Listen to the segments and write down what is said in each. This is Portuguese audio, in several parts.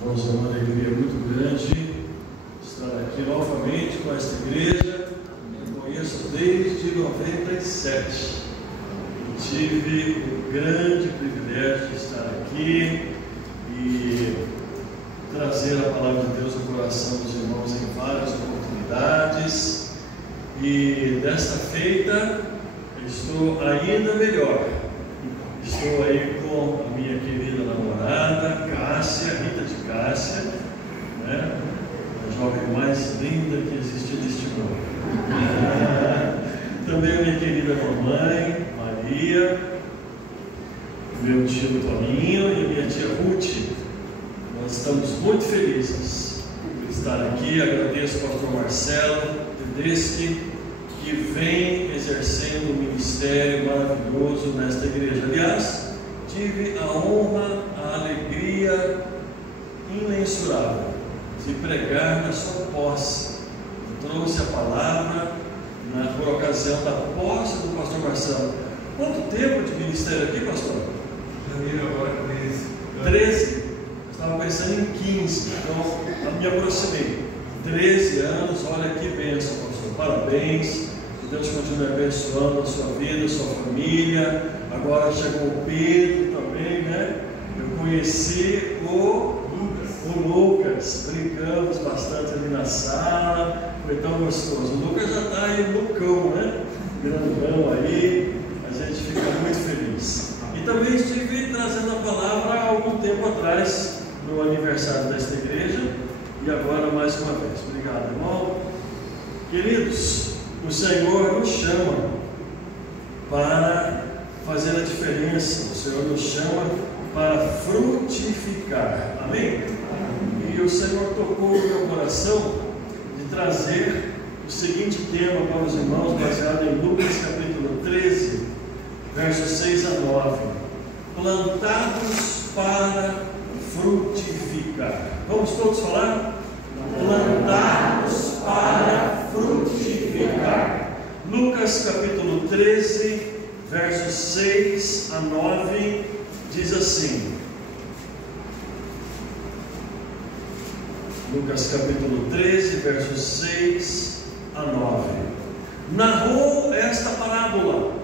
Irmãos, é uma alegria muito grande estar aqui novamente com esta igreja. Eu conheço desde 97. Tive o grande privilégio de estar aqui e trazer a palavra de Deus ao coração dos irmãos em várias oportunidades. E desta feita estou ainda melhor. Estou aí com a minha querida namorada, Cássia, Rita de Cássia, né? A jovem mais linda que existe neste mundo. Também a minha querida mamãe, Maria, meu tio Toninho e a minha tia Ruth. Nós estamos muito felizes por estar aqui. Agradeço ao pastor Marcelo Tedeschi, que vem exercendo um ministério maravilhoso nesta igreja. Aliás, tive a honra, a alegria imensurável de pregar na sua posse. Eu trouxe a palavra por ocasião da posse do pastor Marcelo. Quanto tempo de ministério aqui, pastor? Janeiro agora 13. Eu estava pensando em 15, então me aproximei. 13 anos, olha que bênção, pastor. Parabéns. Deus continue abençoando a sua vida, a sua família. Agora chegou o Pedro também, né? Eu conheci o Lucas, brincamos bastante ali na sala, foi tão gostoso. O Lucas já está aí Lucão, né? Grandão aí, a gente fica muito feliz. E também estive trazendo a palavra há algum tempo atrás, no aniversário desta igreja, e agora mais uma vez. Obrigado, irmão. Queridos, o Senhor nos chama para fazer a diferença. O Senhor nos chama para frutificar. Amém? E o Senhor tocou no meu coração de trazer o seguinte tema para os irmãos, baseado em Lucas capítulo 13, versos 6 a 9. Plantados para frutificar. Vamos todos falar? Plantados para frutificar. Lucas capítulo 13, versos 6 a 9, diz assim. Lucas capítulo 13, versos 6 a 9. Narrou esta parábola.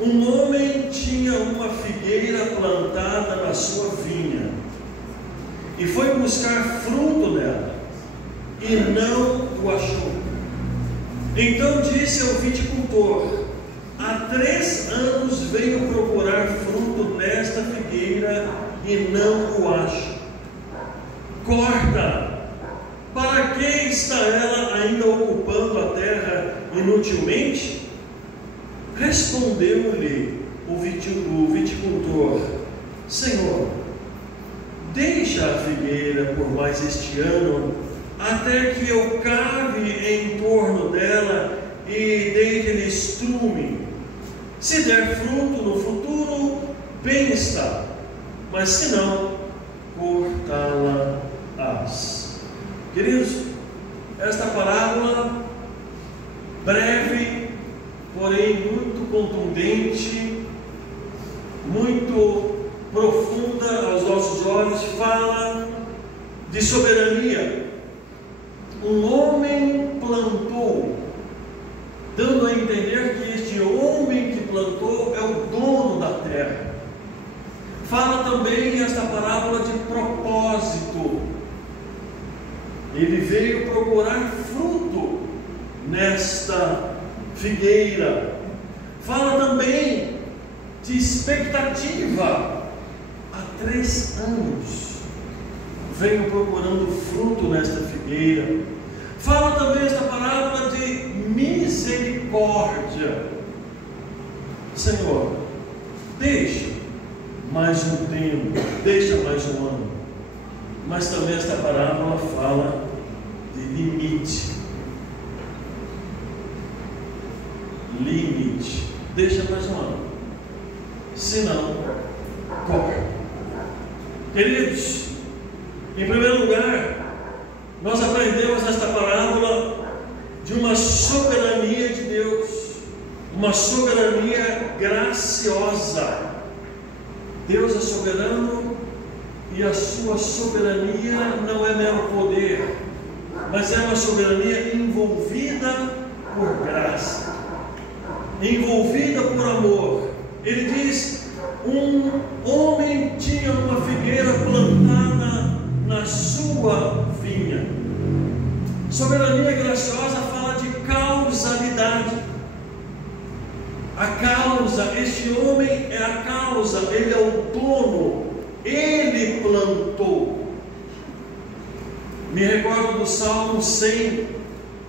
Um homem tinha uma figueira plantada na sua vinha e foi buscar fruto nela, e não o achou. Então disse ao viticultor: há 3 anos venho procurar fruto nesta figueira e não o acho. Corta! Para que está ela ainda ocupando a terra inutilmente? Respondeu-lhe o viticultor: Senhor, deixa a figueira por mais este ano, até que eu cave em torno dela e dei-lhe estrume. Se der fruto no futuro, bem está, mas se não, cortá-la-ás. Queridos, esta parábola breve, porém muito contundente, muito profunda aos nossos olhos, fala de soberania. Um homem plantou, dando a entender que este homem que plantou é o dono da terra. Fala também esta parábola de propósito. Ele veio procurar fruto nesta figueira. Fala também de expectativa. Há 3 anos venho procurando fruto nesta figueira. Fala também esta parábola de misericórdia. Senhor, deixa mais um tempo, deixa mais um ano. Mas também esta parábola fala de limite. Limite. Deixa mais um ano. Se não, corre. Queridos, em primeiro lugar, nós aprendemos nesta parábola de uma soberania de Deus, uma soberania graciosa. Deus é soberano e a sua soberania não é mero poder, mas é uma soberania envolvida por graça, envolvida por amor. Ele diz: um homem tinha uma figueira plantada na sua vinha. Soberania graciosa fala de causalidade. A causa, este homem é a causa, ele é o dono, ele plantou. Me recordo do Salmo 100,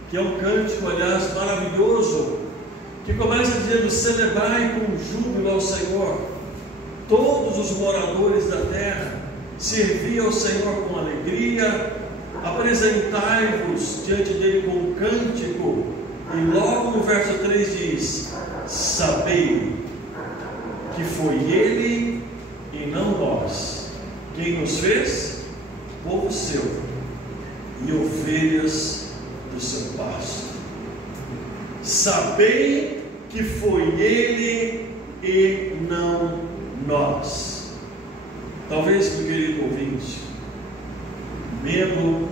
que é um cântico, aliás, maravilhoso, que começa dizendo: celebrai com júbilo ao Senhor, todos os moradores da terra, servi ao Senhor com alegria, apresentai-vos diante dele com um cântico. E logo no verso 3 diz: sabei que foi ele e não nós quem nos fez povo seu e ovelhas do seu pasto. Sabei que foi ele e não nós. Talvez, meu querido ouvinte, membro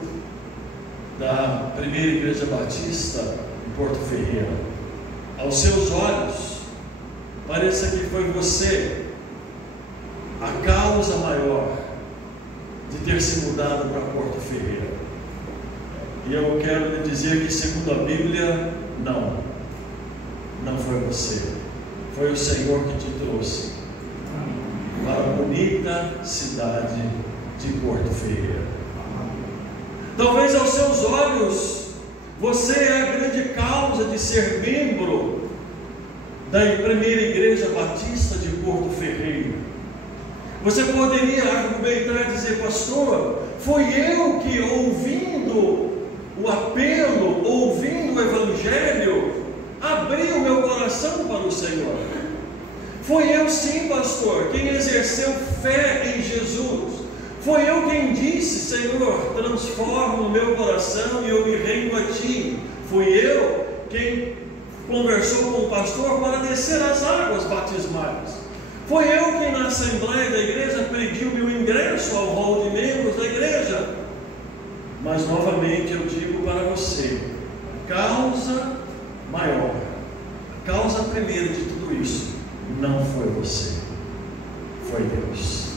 da Primeira Igreja Batista em Porto Ferreira, aos seus olhos pareça que foi você a causa maior de ter se mudado para Porto Ferreira. E eu quero lhe dizer que, segundo a Bíblia, não foi você, foi o Senhor que te trouxe para a bonita cidade de Porto Ferreira. Talvez aos seus olhos você é a grande causa de ser membro da Primeira Igreja Batista de Porto Ferreira. Você poderia argumentar e dizer: pastor, foi eu que, ouvindo o apelo, ouvindo o Evangelho, abri o meu coração para o Senhor. Foi eu sim, pastor, quem exerceu fé em Jesus. Foi eu quem disse: Senhor, transforma o meu coração e eu me rendo a Ti. Fui eu quem conversou com o pastor para descer as águas batismais. Foi eu quem na Assembleia da Igreja pediu-me o ingresso ao hall de membros da igreja. Mas novamente eu digo para você: a causa maior, a causa primeira de tudo isso, não foi você, foi Deus.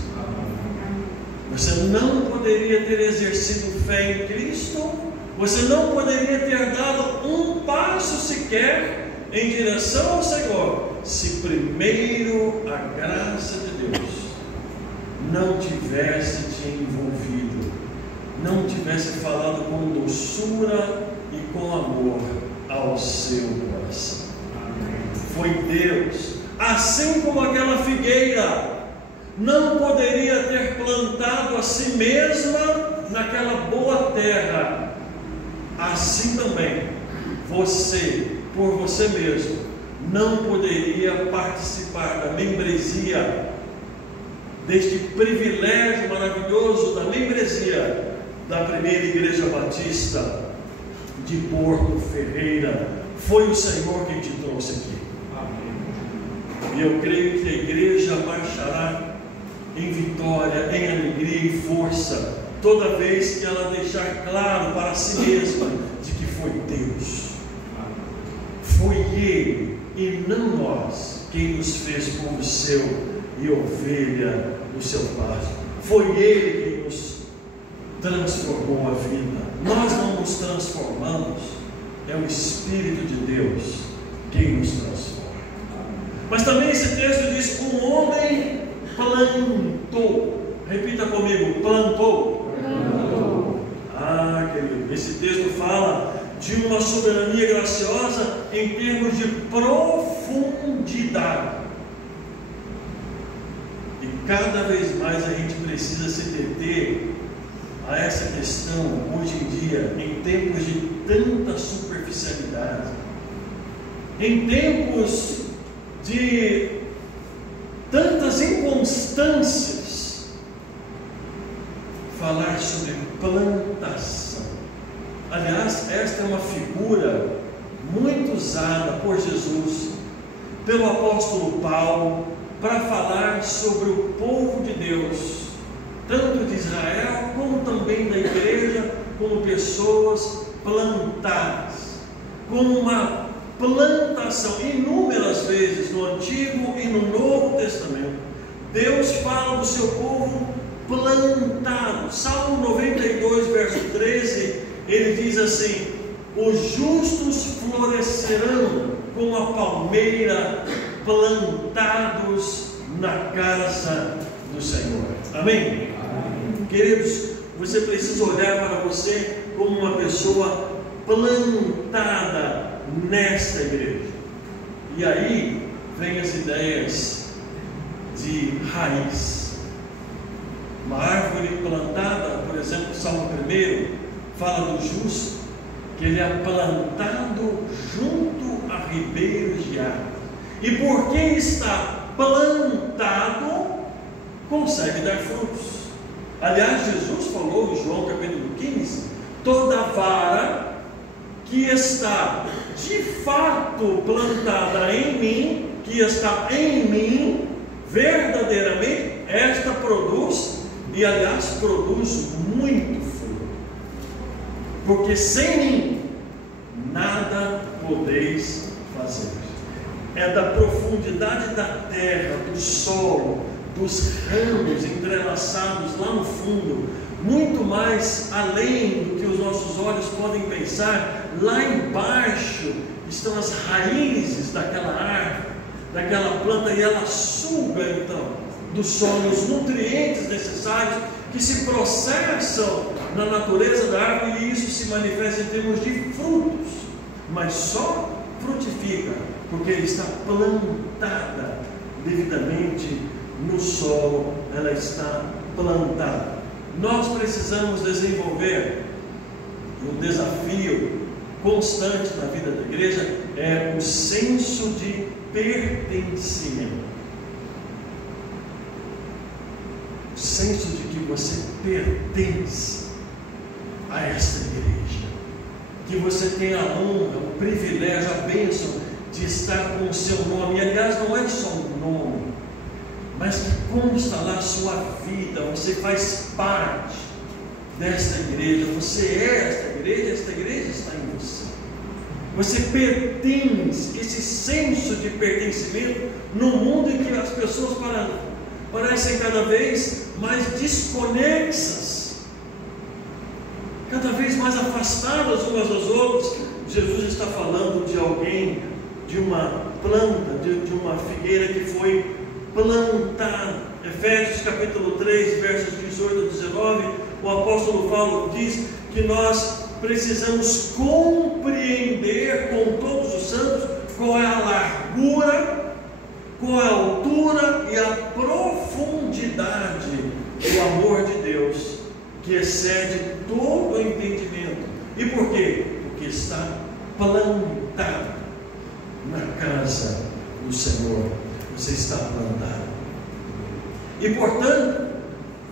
Você não poderia ter exercido fé em Cristo, você não poderia ter dado um passo sequer em direção ao Senhor, se primeiro a graça de Deus não tivesse te envolvido, não tivesse falado com doçura e com amor ao seu coração. Foi Deus, assim como aquela figueira não poderia ter plantado a si mesma naquela boa terra, assim também você, por você mesmo, não poderia participar da membresia, deste privilégio maravilhoso da membresia da Primeira Igreja Batista de Porto Ferreira. Foi o Senhor quem te trouxe aqui. Amém. E eu creio que a igreja marchará em vitória, em alegria e força, toda vez que ela deixar claro para si mesma de que foi Deus, foi Ele e não nós quem nos fez povo seu e ovelha do seu pasto. Foi Ele quem nos transformou a vida. Nós não nos transformamos, é o Espírito de Deus quem nos transforma. Mas também esse texto diz: um homem plantou. Repita comigo: plantou. Ah, querido, esse texto fala de uma soberania graciosa em termos de profundidade. E cada vez mais a gente precisa se deter a essa questão hoje em dia, em tempos de tanta superficialidade, em tempos de tantas inconstâncias, falar sobre plantação. Aliás, esta é uma figura muito usada por Jesus, pelo apóstolo Paulo, para falar sobre o povo de Deus, tanto de Israel, como também da igreja, como pessoas plantadas, como uma plantação. Inúmeras vezes no Antigo e no Novo Testamento, Deus fala do seu povo plantado. Salmo 92, verso 13, ele diz assim: os justos florescerão como a palmeira, plantados na casa do Senhor. Amém? Amém. Queridos, você precisa olhar para você como uma pessoa plantada nesta igreja. E aí vem as ideias de raiz. Uma árvore plantada, por exemplo, o Salmo 1 fala do justo, que ele é plantado junto a ribeiros de água. E porque está plantado, consegue dar frutos. Aliás, Jesus falou em João capítulo 15: toda vara que está de fato plantada em mim, que está em mim, verdadeiramente, esta produz, e aliás produz muito fruto. Porque sem mim nada podeis fazer. É da profundidade da terra, do solo, dos ramos entrelaçados lá no fundo, muito mais além do que os nossos olhos podem pensar. Lá embaixo estão as raízes daquela árvore, daquela planta, e ela suga então do solo os nutrientes necessários que se processam na natureza da árvore, e isso se manifesta em termos de frutos, mas só frutifica porque está plantada devidamente no solo, ela está plantada. Nós precisamos desenvolver um desafio constante na vida da igreja, é o senso de pertencimento. O senso de que você pertence a esta igreja, que você tem a honra, o privilégio, a bênção de estar com o seu nome. E aliás, não é só um nome, mas que consta lá a sua vida. Você faz parte desta igreja, você é esta igreja está em você. Você pertence, esse senso de pertencimento num mundo em que as pessoas parecem cada vez mais desconexas, cada vez mais afastadas umas das outras. Jesus está falando de alguém, de uma planta, de uma figueira que foi plantada. Efésios capítulo 3, versos 18 a 19, o apóstolo Paulo diz que nós precisamos compreender com todos os santos qual é a largura, qual é a altura e a profundidade do amor de Deus, que excede todo o entendimento. E por quê? Porque está plantado na casa do Senhor. Você está plantado. E portanto,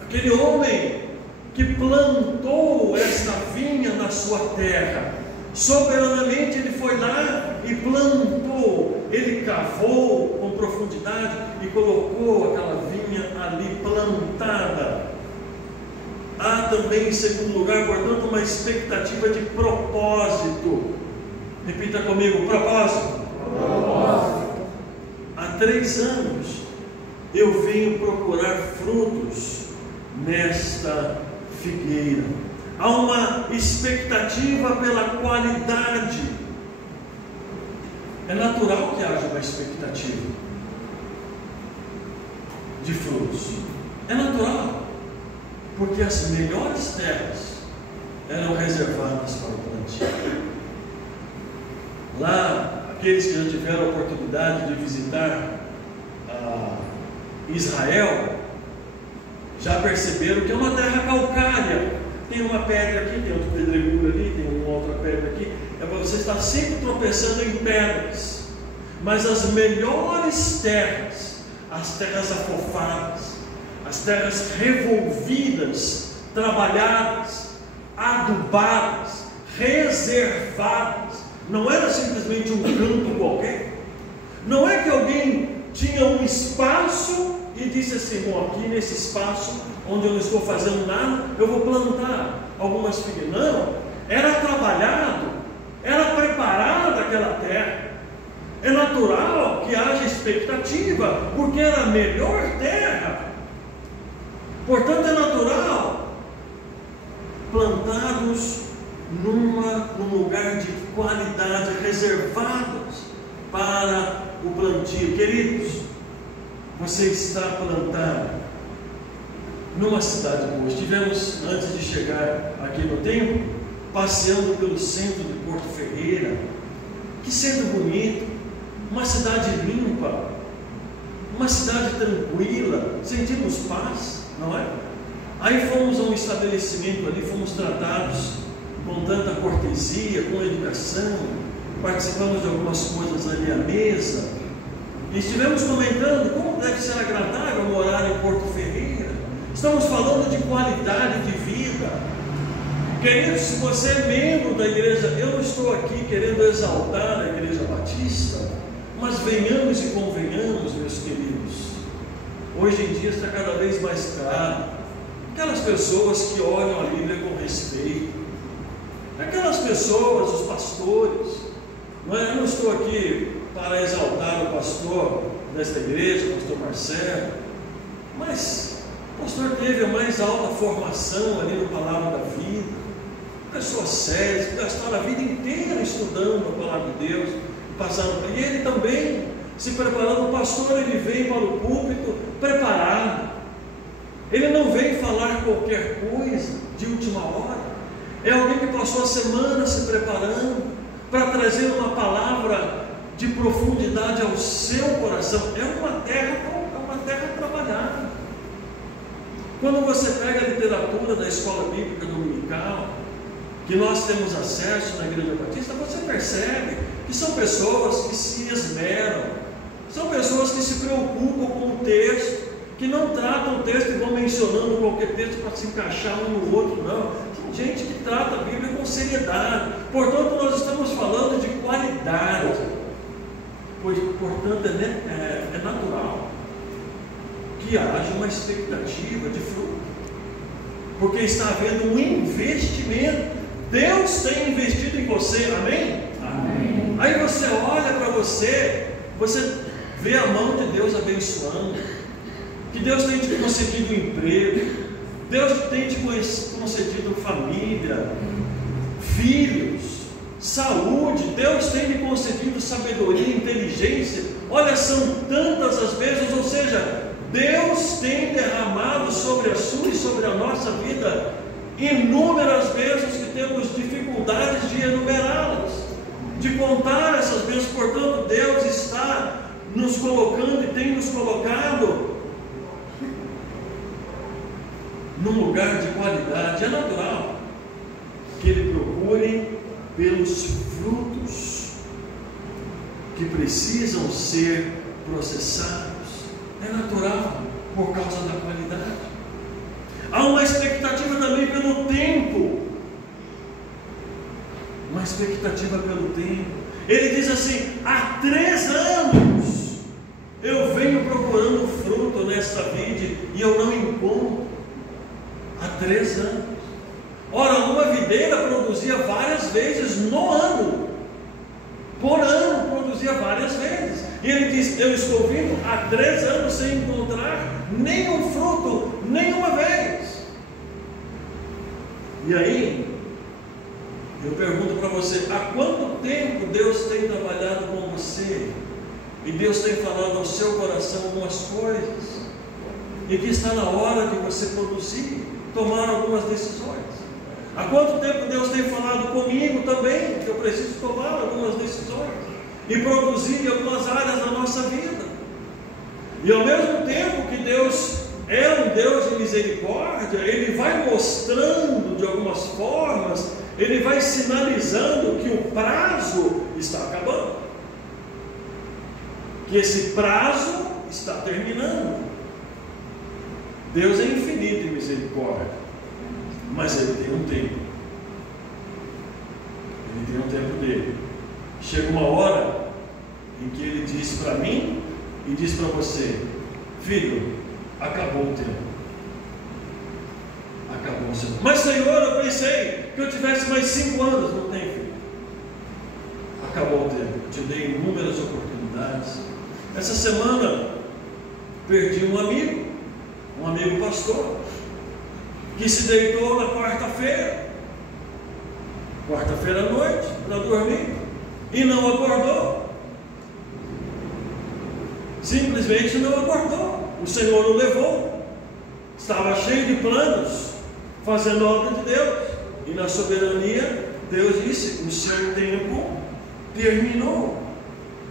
aquele homem que plantou esta vinha na sua terra, soberanamente ele foi lá e plantou, ele cavou com profundidade e colocou aquela vinha ali plantada. Há também, em segundo lugar, portanto, uma expectativa de propósito. Repita comigo: propósito. Propósito. Há 3 anos eu venho procurar frutos nesta figueira. Há uma expectativa pela qualidade. É natural que haja uma expectativa de frutos. É natural, porque as melhores terras eram reservadas para o plantio. Lá, aqueles que já tiveram a oportunidade de visitar Israel já perceberam que é uma terra calcária. Tem uma pedra aqui, tem outra pedregulho ali, tem uma outra pedra aqui. É para você estar sempre tropeçando em pedras. Mas as melhores terras, as terras afofadas, as terras revolvidas, trabalhadas, adubadas, reservadas, não era simplesmente um canto qualquer. Não é que alguém tinha um espaço e disse assim: bom, aqui nesse espaço onde eu não estou fazendo nada, eu vou plantar algumas figueiras. Não, era trabalhado, era preparada aquela terra. É natural que haja expectativa, porque era a melhor terra. Portanto, é natural plantados num lugar de qualidade, reservados para o plantio. Queridos, você está plantado numa cidade boa. Estivemos, antes de chegar aqui no templo, passeando pelo centro de Porto Ferreira. Que centro bonito, uma cidade limpa, uma cidade tranquila, sentimos paz, não é? Aí fomos a um estabelecimento ali, fomos tratados com tanta cortesia, com educação, participamos de algumas coisas ali à mesa, e estivemos comentando como deve ser agradável morar em Porto Ferreira. Estamos falando de qualidade de vida. Queridos, se você é membro da igreja, eu não estou aqui querendo exaltar a Igreja Batista, mas venhamos e convenhamos, meus queridos, hoje em dia está cada vez mais caro. Aquelas pessoas que olham a Bíblia com respeito, aquelas pessoas, os pastores, não é? Eu não estou aqui para exaltar o pastor desta igreja, o pastor Marcelo, mas o pastor teve a mais alta formação ali no Palavra da Vida, pessoas sérias que gastaram a vida inteira estudando a Palavra de Deus, e ele também se preparando. O pastor, ele vem para o púlpito preparado, ele não vem falar qualquer coisa de última hora, é alguém que passou a semana se preparando para trazer uma palavra de profundidade ao seu coração. É uma terra trabalhada. Quando você pega a literatura da escola bíblica dominical, que nós temos acesso na Igreja Batista, você percebe que são pessoas que se esmeram, são pessoas que se preocupam com o texto, que não tratam o texto e vão mencionando qualquer texto para se encaixar um no outro, não. Tem gente que trata a Bíblia com seriedade. Portanto, nós estamos falando de qualidade, pois, portanto, é natural que haja uma expectativa de fruto, porque está havendo um investimento. Deus tem investido em você, amém? Amém. Aí você olha para você vê a mão de Deus abençoando, que Deus tem te concedido emprego, Deus tem te concedido família, filhos, saúde, Deus tem lhe concedido sabedoria, inteligência. Olha, são tantas as bênçãos, ou seja, Deus tem derramado sobre a sua e sobre a nossa vida inúmeras bênçãos que temos dificuldades de enumerá-las, de contar essas bênçãos. Portanto, Deus está nos colocando e tem nos colocado num lugar de qualidade. É natural que Ele procure pelos frutos que precisam ser processados. É natural, por causa da qualidade. Há uma expectativa também pelo tempo. Uma expectativa pelo tempo. Ele diz assim: há 3 anos eu venho procurando fruto nesta vide e eu não encontro. Há 3 anos. Ora, uma videira produzia várias vezes no ano. Por ano produzia várias vezes. E ele diz: eu estou vindo há 3 anos sem encontrar nenhum fruto, nenhuma vez. E aí, eu pergunto para você: há quanto tempo Deus tem trabalhado com você? E Deus tem falado ao seu coração algumas coisas, e que está na hora de você produzir, tomar algumas decisões. Há quanto tempo Deus tem falado comigo também, que eu preciso tomar algumas decisões e produzir em algumas áreas da nossa vida. E ao mesmo tempo que Deus é um Deus de misericórdia, Ele vai mostrando de algumas formas, Ele vai sinalizando que o prazo está acabando, que esse prazo está terminando. Deus é infinito em misericórdia, mas Ele tem um tempo. Ele tem um tempo dele. Chega uma hora em que Ele diz para mim e diz para você: filho, acabou o tempo. Acabou o tempo. Mas Senhor, eu pensei que eu tivesse mais 5 anos. Não tem, filho. Acabou o tempo. Eu te dei inúmeras oportunidades. Essa semana perdi um amigo pastor, que se deitou na quarta-feira à noite, para dormir, e não acordou. Simplesmente não acordou. O Senhor o levou. Estava cheio de planos, fazendo a obra de Deus. E na soberania, Deus disse: o seu tempo terminou.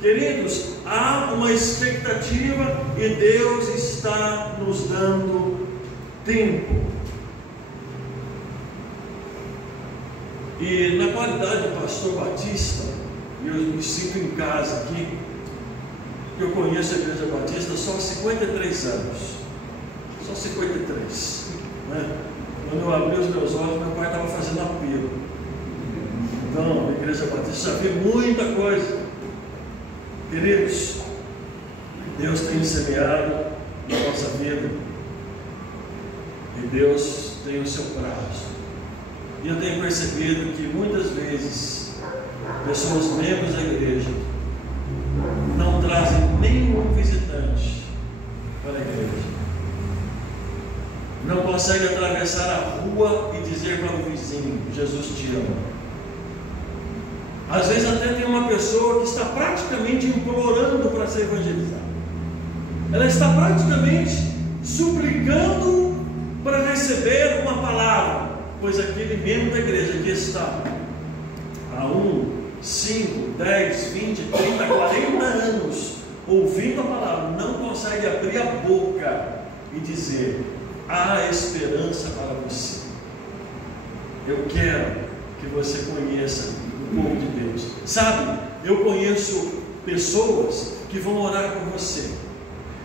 Queridos, há uma expectativa e Deus está nos dando tempo. E na qualidade de pastor batista, eu me sinto em casa aqui, que eu conheço a Igreja Batista só há 53 anos. Só 53. Né? Quando eu abri os meus olhos, meu pai estava fazendo apelo. Então, a Igreja Batista já viu muita coisa. Queridos, Deus tem semeado na nossa vida, e Deus tem o seu prazo. E eu tenho percebido que muitas vezes pessoas, membros da igreja, não trazem nenhum visitante para a igreja. Não conseguem atravessar a rua e dizer para o vizinho: Jesus te ama. Às vezes até tem uma pessoa que está praticamente implorando para ser evangelizada. Ela está praticamente suplicando para receber uma palavra, pois aquele membro da igreja que está há 1, 5, 10, 20, 30, 40 anos ouvindo a palavra, não consegue abrir a boca e dizer: há esperança para você. Eu quero que você conheça o povo de Deus. Sabe, eu conheço pessoas que vão orar por você.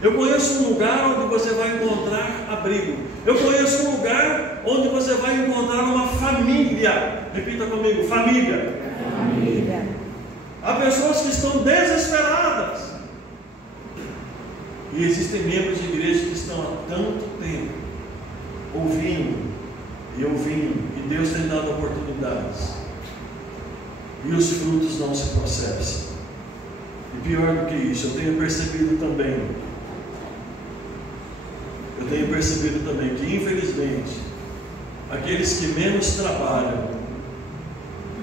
Eu conheço um lugar onde você vai encontrar abrigo. Eu conheço um lugar onde você vai encontrar uma família. Repita comigo: família. Família. Há pessoas que estão desesperadas. E existem membros de igreja que estão há tanto tempo ouvindo e ouvindo, e Deus tem dado oportunidades, e os frutos não se processam. E pior do que isso, eu tenho percebido também que, infelizmente, aqueles que menos trabalham,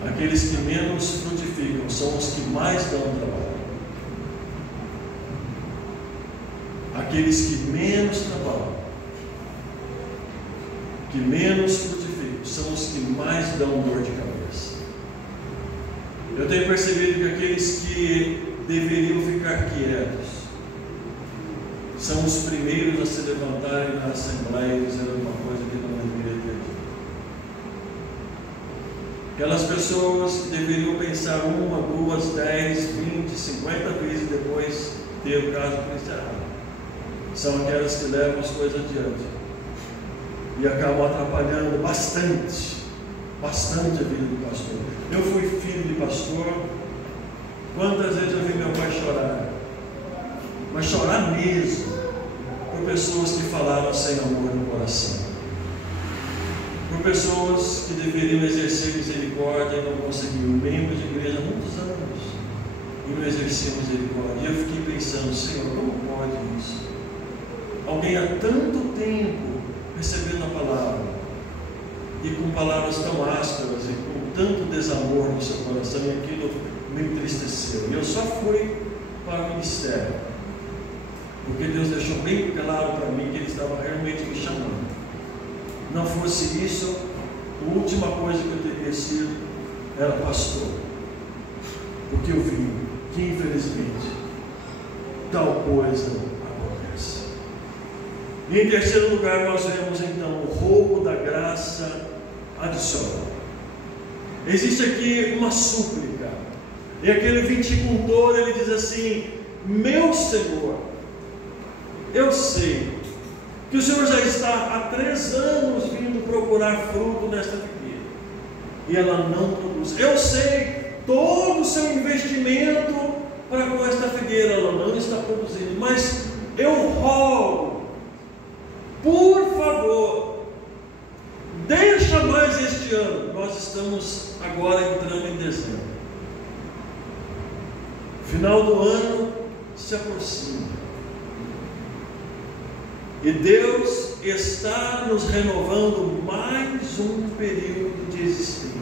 aqueles que menos frutificam, são os que mais dão trabalho. Aqueles que menos trabalham, que menos frutificam, são os que mais dão dor de cabeça. Eu tenho percebido que aqueles que deveriam ficar quietos são os primeiros a se levantarem na assembleia e dizer alguma coisa que não deveria ter. Aquelas pessoas que deveriam pensar 1, 2, 10, 20, 50 vezes depois ter o caso para encerrar, são aquelas que levam as coisas adiante e acabam atrapalhando bastante a vida do pastor. Eu fui filho de pastor. Quantas vezes eu vi meu pai chorar, mas chorar mesmo, por pessoas que falaram sem amor no coração, por pessoas que deveriam exercer misericórdia e não conseguiam. Membros de igreja há muitos anos e não exerciam misericórdia. E eu fiquei pensando: Senhor, como pode isso? Alguém há tanto tempo recebendo a palavra e com palavras tão ásperas e com tanto desamor no seu coração, e aquilo me entristeceu. E eu só fui para o ministério porque Deus deixou bem claro para mim que Ele estava realmente me chamando. Não fosse isso, a última coisa que eu teria sido era pastor, porque eu vi que, infelizmente, tal coisa acontece. E em terceiro lugar, nós vemos então o roubo da graça adicional. Existe aqui uma súplica, e aquele viticultor, ele diz assim: meu Senhor, eu sei que o Senhor já está há 3 anos vindo procurar fruto nesta figueira, e ela não produz. Eu sei todo o seu investimento para com esta figueira, ela não está produzindo, mas eu rogo por favor, deixa mais este ano. Nós estamos agora entrando em dezembro. Final do ano se aproxima. E Deus está nos renovando mais um período de existência.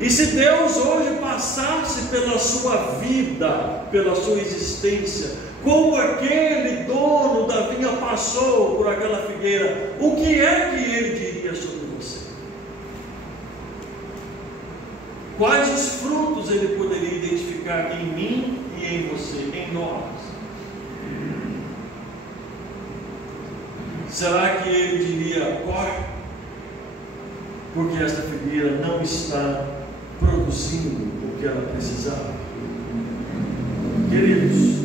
E se Deus hoje passasse pela sua vida, pela sua existência, como aquele dono da vinha passou por aquela figueira, o que é que ele diria sobre você? Quais os frutos ele poderia identificar em mim e em você, em nós? Será que ele diria: corre, porque esta figueira não está produzindo o que ela precisava? Queridos,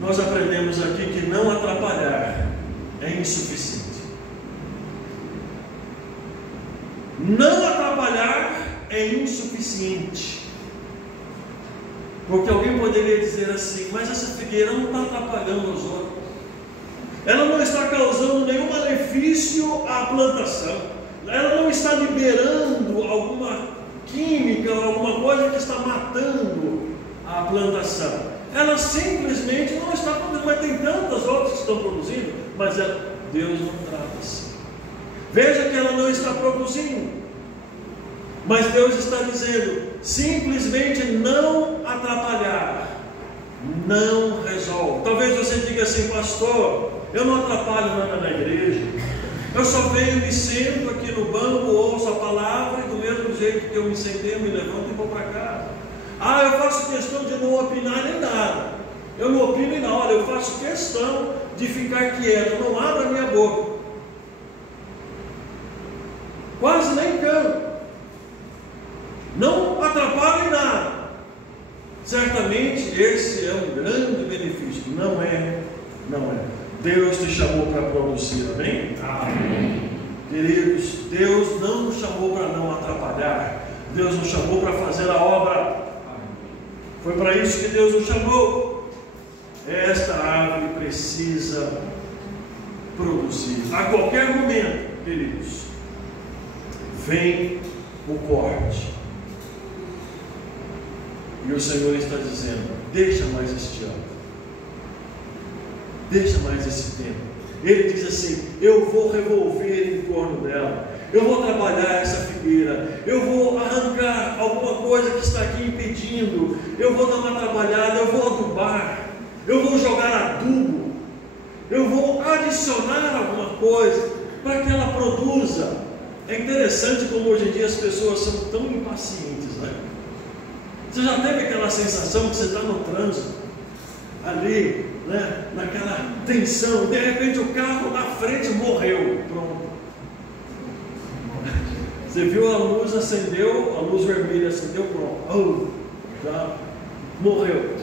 nós aprendemos aqui que não atrapalhar é insuficiente. Não atrapalhar é insuficiente. Porque alguém poderia dizer assim: mas essa figueira não está atrapalhando os outros, ela não está causando nenhum malefício à plantação, ela não está liberando alguma química, alguma coisa que está matando a plantação. Ela simplesmente não está produzindo, mas tem tantas outras que estão produzindo, mas Deus não trata assim. Veja que ela não está produzindo, mas Deus está dizendo: simplesmente não atrapalhar, não resolve. Talvez você diga assim: pastor, eu não atrapalho nada na igreja, eu só venho, me sento aqui no banco, ouço a palavra e do mesmo jeito que eu me sentei, eu me levanto e vou para casa. Ah, eu faço questão de não opinar nem nada. Eu não opino em nada, eu faço questão de ficar quieto, eu não abro a minha boca. Quase nem canto. Não atrapalho em nada. Certamente esse é um grande benefício. Não é. Deus te chamou para produzir, amém? Amém. Queridos, Deus não nos chamou para não atrapalhar. Deus nos chamou para fazer a obra. Foi para isso que Deus nos chamou. Esta árvore precisa produzir. A qualquer momento, queridos, vem o corte. E o Senhor está dizendo: deixa mais este ano, deixa mais esse tempo. Ele diz assim: eu vou revolver em torno dela, eu vou trabalhar essa figueira, eu vou arrancar alguma coisa que está aqui impedindo, eu vou dar uma trabalhada, eu vou adubar, eu vou jogar adubo, eu vou adicionar alguma coisa para que ela produza. É interessante como hoje em dia as pessoas são tão impacientes, né? Você já teve aquela sensação que você está no trânsito, ali, né, naquela tensão, de repente o carro na frente morreu, pronto. Você viu a luz, acendeu, a luz vermelha acendeu, pronto, já morreu.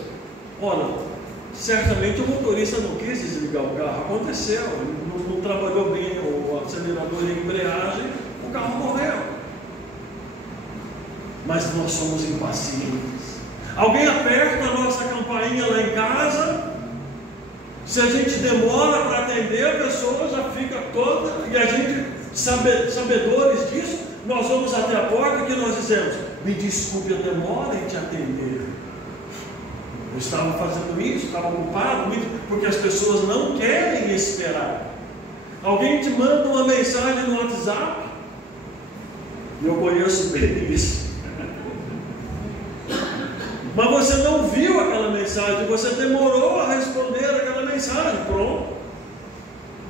Olha, certamente o motorista não quis desligar o carro, aconteceu, ele não trabalhou bem o acelerador e a embreagem, o carro morreu. Mas nós somos impacientes. Alguém aperta a nossa campainha lá em casa, se a gente demora para atender, a pessoa já fica toda, e a gente, sabedores disso, nós vamos até a porta, que nós dizemos: me desculpe a demora em te atender, eu estava fazendo isso, estava ocupado, porque as pessoas não querem esperar. Alguém te manda uma mensagem no WhatsApp, e eu conheço bem isso, mas você não viu aquela mensagem, você demorou a responder aquela mensagem, pronto.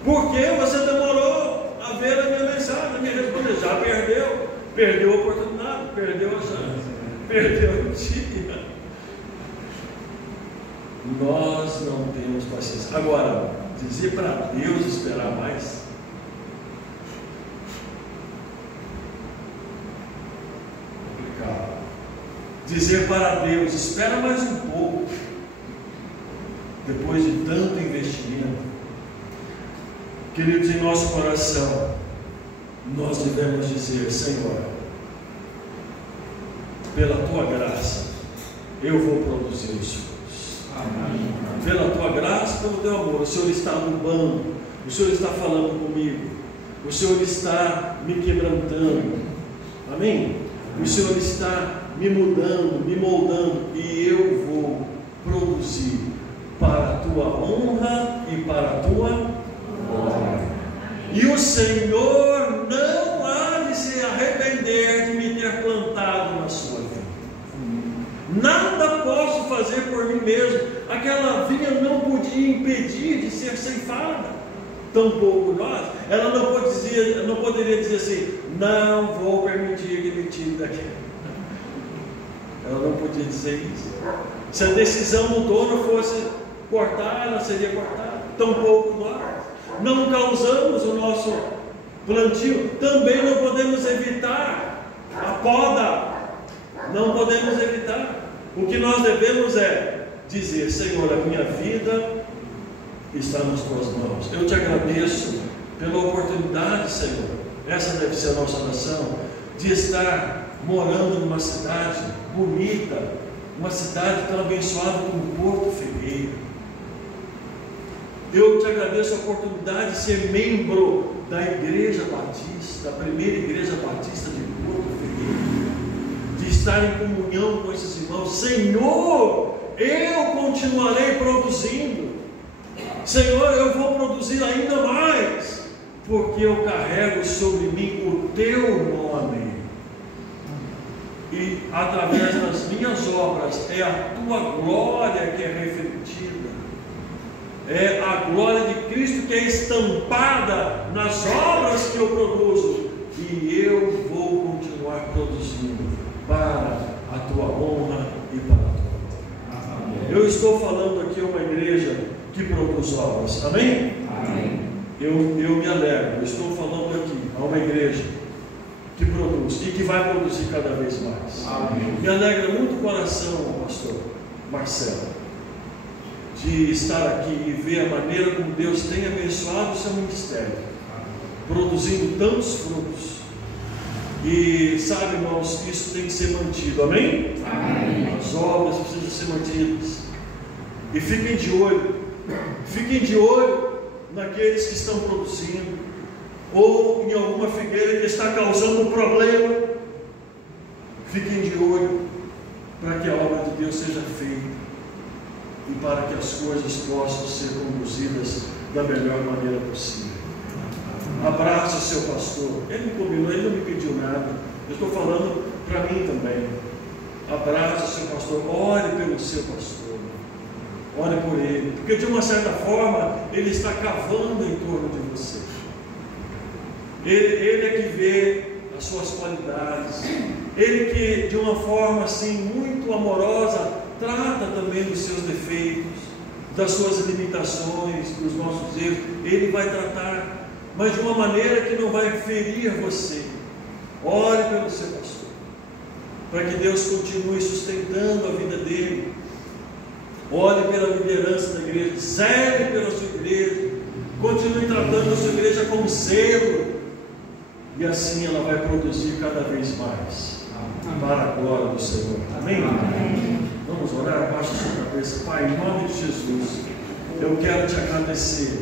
Por que você demorou a ver a minha mensagem, a me responder? Já perdeu a oportunidade, perdeu a chance, perdeu o dia. Nós não temos paciência. Agora, dizer para Deus esperar mais, complicado. Dizer para Deus: espera mais um pouco, depois de tanto investimento. Queridos, em nosso coração, nós devemos dizer: Senhor, pela Tua graça, eu vou produzir os frutos. Amém. Pela tua graça, pelo teu amor. O Senhor está mudando, o Senhor está falando comigo, o Senhor está me quebrantando. Amém? O Senhor está me mudando, me moldando, e eu vou produzir para a tua honra e para a tua glória. E o Senhor não há de se arrepender de me ter plantado na sua vida. Nada posso fazer por mim mesmo. Aquela vinha não podia impedir de ser ceifada, tampouco nós. Ela não poderia dizer assim: não vou permitir que me tire daqui. Ela não podia dizer isso. Se a decisão do dono fosse cortar, ela seria cortada. Tampouco nós. Não causamos o nosso plantio. Também não podemos evitar a poda. Não podemos evitar. O que nós devemos é dizer: Senhor, a minha vida está nas tuas mãos. Eu te agradeço pela oportunidade, Senhor. Essa deve ser a nossa oração, de estar morando numa cidade bonita, uma cidade tão abençoada como Porto Ferreira. Eu te agradeço a oportunidade de ser membro da Igreja Batista, da primeira Igreja Batista de Porto Ferreira, de estar em comunhão com esses irmãos. Senhor, eu continuarei produzindo. Senhor, eu vou produzir ainda mais, porque eu carrego sobre mim o teu nome. E através das minhas obras é a tua glória que é refletida. É a glória de Cristo que é estampada nas obras que eu produzo. E eu vou continuar produzindo para a tua honra e para a tua glória. Eu estou falando aqui a uma igreja que produz obras. Amém? Amém. Eu me alegro. Eu estou falando aqui a uma igreja que produz e que vai produzir cada vez mais. Amém. Me alegra muito o coração, pastor Marcelo, de estar aqui e ver a maneira como Deus tem abençoado o seu ministério, produzindo tantos frutos. E sabe, irmãos, isso tem que ser mantido. Amém? Amém. As obras precisam ser mantidas. E fiquem de olho naqueles que estão produzindo, ou em alguma figueira que está causando um problema. Fiquem de olho para que a obra de Deus seja feita e para que as coisas possam ser conduzidas da melhor maneira possível. Abraça o seu pastor. Ele me combinou, ele não me pediu nada. Eu estou falando para mim também. Abraça o seu pastor. Ore pelo seu pastor. Ore por ele. Porque de uma certa forma ele está cavando em torno de você. Ele é que vê as suas qualidades. Ele que de uma forma assim muito amorosa trata também dos seus defeitos, das suas limitações, dos nossos erros. Ele vai tratar, mas de uma maneira que não vai ferir você. Ore pelo seu pastor, para que Deus continue sustentando a vida dele. Ore pela liderança da igreja, zele pela sua igreja, continue tratando a sua igreja como zelo, e assim ela vai produzir cada vez mais, para a glória do Senhor. Amém? Amém. Vamos orar, baixa a sua cabeça. Pai, em nome de Jesus, eu quero te agradecer,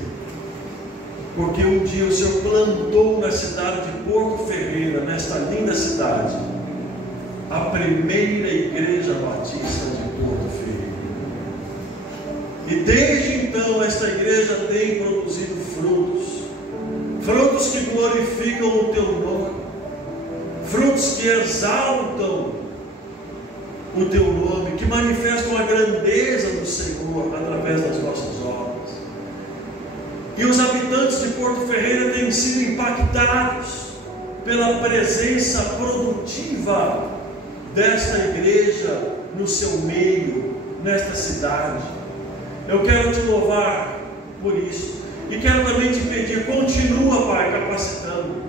porque um dia o Senhor plantou na cidade de Porto Ferreira, nesta linda cidade, a primeira igreja batista de Porto Ferreira. E desde então esta igreja tem produzido frutos que glorificam o teu nome, frutos que exaltam o teu nome, que manifestam a grandeza do Senhor através das nossas obras. E os habitantes de Porto Ferreira têm sido impactados pela presença produtiva desta igreja no seu meio, nesta cidade. Eu quero te louvar por isso, e quero também te pedir: continua, Pai, capacitando.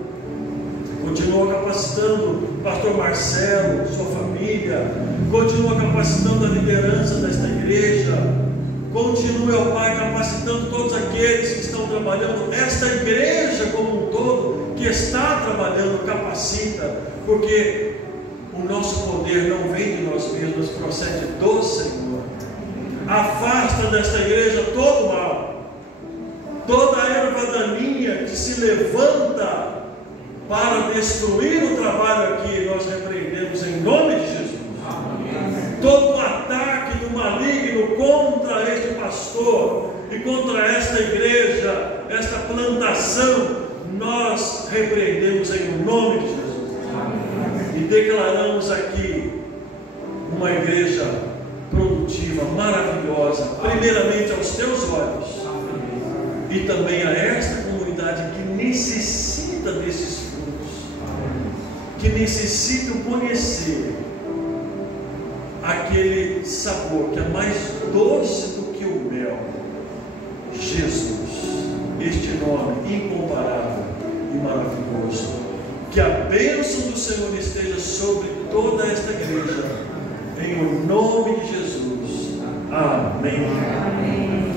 Continua capacitando o pastor Marcelo, sua família. Continua capacitando a liderança desta igreja. Continue, ó Pai, capacitando todos aqueles que estão trabalhando. Esta igreja como um todo que está trabalhando, capacita, porque o nosso poder não vem de nós mesmos, procede do Senhor. Afasta desta igreja todo o mal, toda erva daninha que se levanta para destruir o trabalho aqui, nós repreendemos em nome de Jesus. Todo ataque do maligno contra este pastor e contra esta igreja, esta plantação, nós repreendemos em nome de Jesus. E declaramos aqui uma igreja produtiva, maravilhosa, primeiramente aos teus olhos, e também a esta comunidade que necessita desses frutos, que necessita conhecer aquele sabor que é mais doce do que o mel, Jesus, este nome incomparável e maravilhoso. Que a bênção do Senhor esteja sobre toda esta igreja, em o nome de Jesus. Amém.